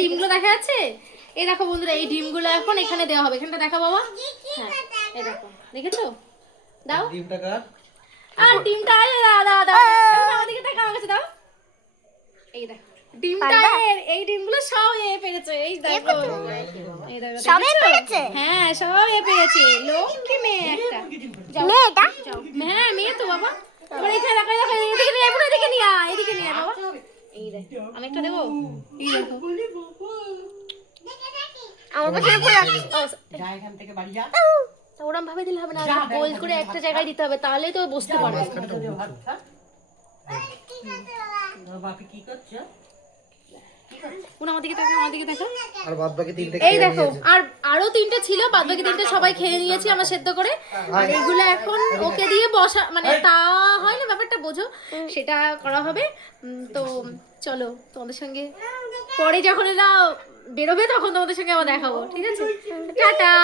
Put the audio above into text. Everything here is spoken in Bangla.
ডিমগুলো দেখা যাচ্ছে? এই দেখো বন্ধুরা, এই ডিমগুলো এখন এখানে দেওয়া হবে। এখানটা দেখা বাবা। হ্যাঁ, এই দেখো, দেখেছো? দাও ডিমটা কার? আর ডিমটা দাও দাও দাও। আমাদেরকে টাকা আমার কাছে দাও। এই দেখো ডিমটা, এই ডিমগুলো সব পেরেছে। এই দেখো, এই দেখো সবে পেরেছে। হ্যাঁ, সব পেরেছে। লক্ষ্মী মেয়ে একটা। মেয়েটা যাও, হ্যাঁ মেয়ে তো বাবা। এবার এখানে রাখো, রাখো, এদিকে নিয়ে আয়, এদিকে নিয়ে আয়, এদিকে নিয়ে আয় বাবা। এই দেখো, অনেকটা দেবো। এই দেখো আমার কাছে পড়ে আছে। যা এখান থেকে বাড়ি যা। ওরম ভাবে দিলে হবে না, গোল করে একটা জায়গায় দিতে হবে, তাহলেই তো বসতে পারবে। বাপি কি করছো? কোন আমাদেরকে দেখো, আমাদেরকে দেখো। আর বাদ বাকি তিনটে এই দেখো, আর আরো তিনটে ছিল, বাদ বাকি তিনটে সবাই খেয়ে নিয়েছি আমরা সেদ্ধ করে। আর এগুলো এখন ওকে দিয়ে বসা, মানে তা হয় না, ব্যাপারটা বোঝো, সেটা করা হবে। তো চলো তোমাদের সঙ্গে পরে যখন এরা বেরোবে তখন তোমাদের সঙ্গে আবার দেখাবো, ঠিক আছে? টাটা।